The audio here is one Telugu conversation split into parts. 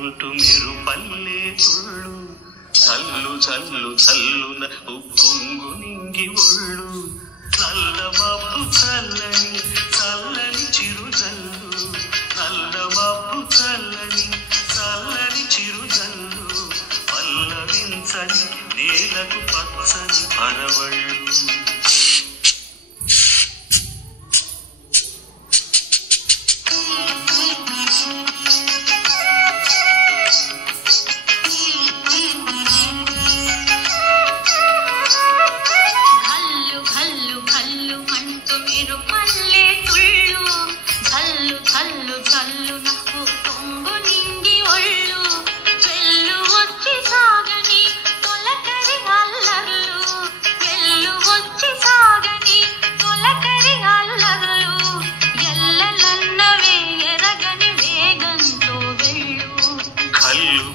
మంటు మెరుపల్లే తుళ్ళు చల్లు చల్లు చల్లున ఉప్పొంగు నింగి ఒళ్ళు నల్ల మబ్బు చల్లని చల్లని చిరుజల్లు నల్ల మబ్బు చల్లని చల్లని చిరుజల్లు పల్లవించని నేలకు పచ్చని పరవళ్ళు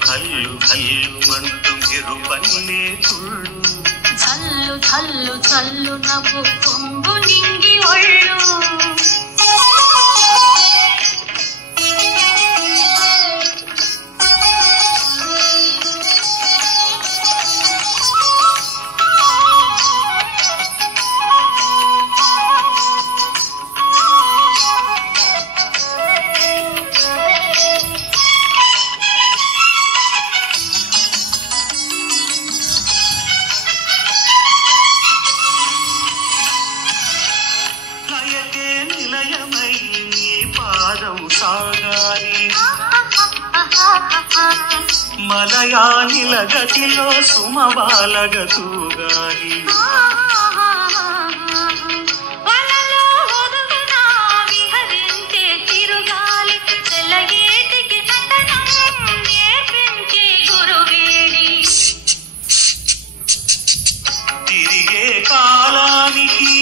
కల్లు కల్లు మంటు మెరుపల్లే తుళ్ళు చల్లు చల్లు చల్లు నవ్వు పొంగు నింగి ఒళ్ళు నిలయమై నీ పాదం సాగాలి మలయానిల గతిలో సుమబాలగ తూగాలి తిరిగే కాలానికి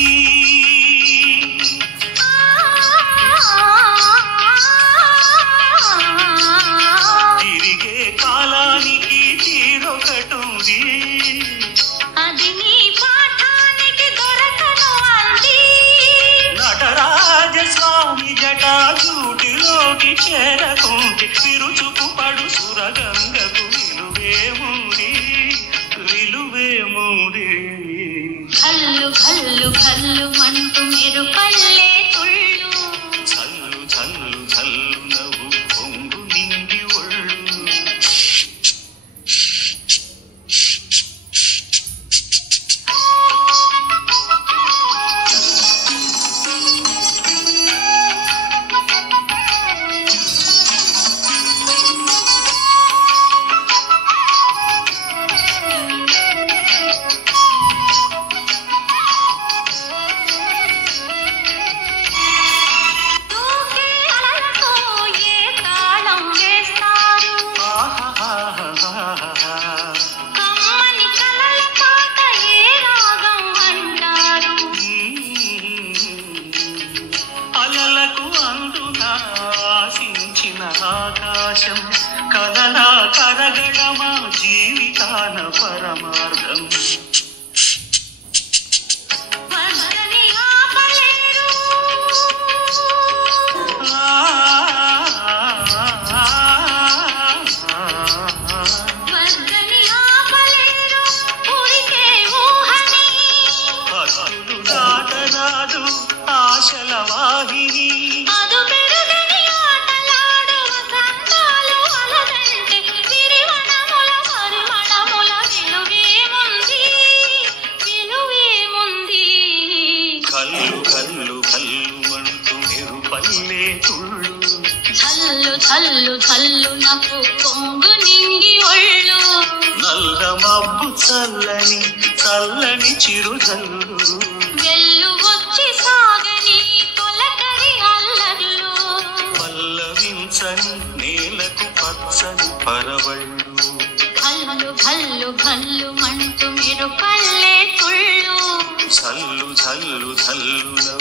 అది నీ పాఠానికి దొరకను అంది నటరాజస్వామి జటాజూటిలోకి చేరకుంటే విరుచుకు పడు సురగంగకు విలువేముంది విలువేముంది కల్లు కల్లు కల్లు మంటు మెరుపల్లే తుళ్ళు చల్లు చల్లు చల్లు నవ్వు పొంగు నింగి ఒళ్ళు ఆకాశం కలలా కరగడమా జీవితాన పరమార్థం భక్తులు దాటరాదు ఆశల వాహిని కల్లు కల్లు కల్లు మంటు మెరుపల్లే తుళ్ళు చల్లు చల్లు చల్లు నవ్వు పొంగు నింగి ఒళ్ళు నల్ల మబ్బు చల్లని చల్లని చిరుజల్లు వెల్లు వచ్చి సాగని తొలకరి అల్లర్లు పల్లవించని నేలకు పచ్చని పరవళ్ళు కల్లు కల్లు కల్లు మంటు మెరుపల్లే తుళ్ళు చల్లు చల్లు చల్లు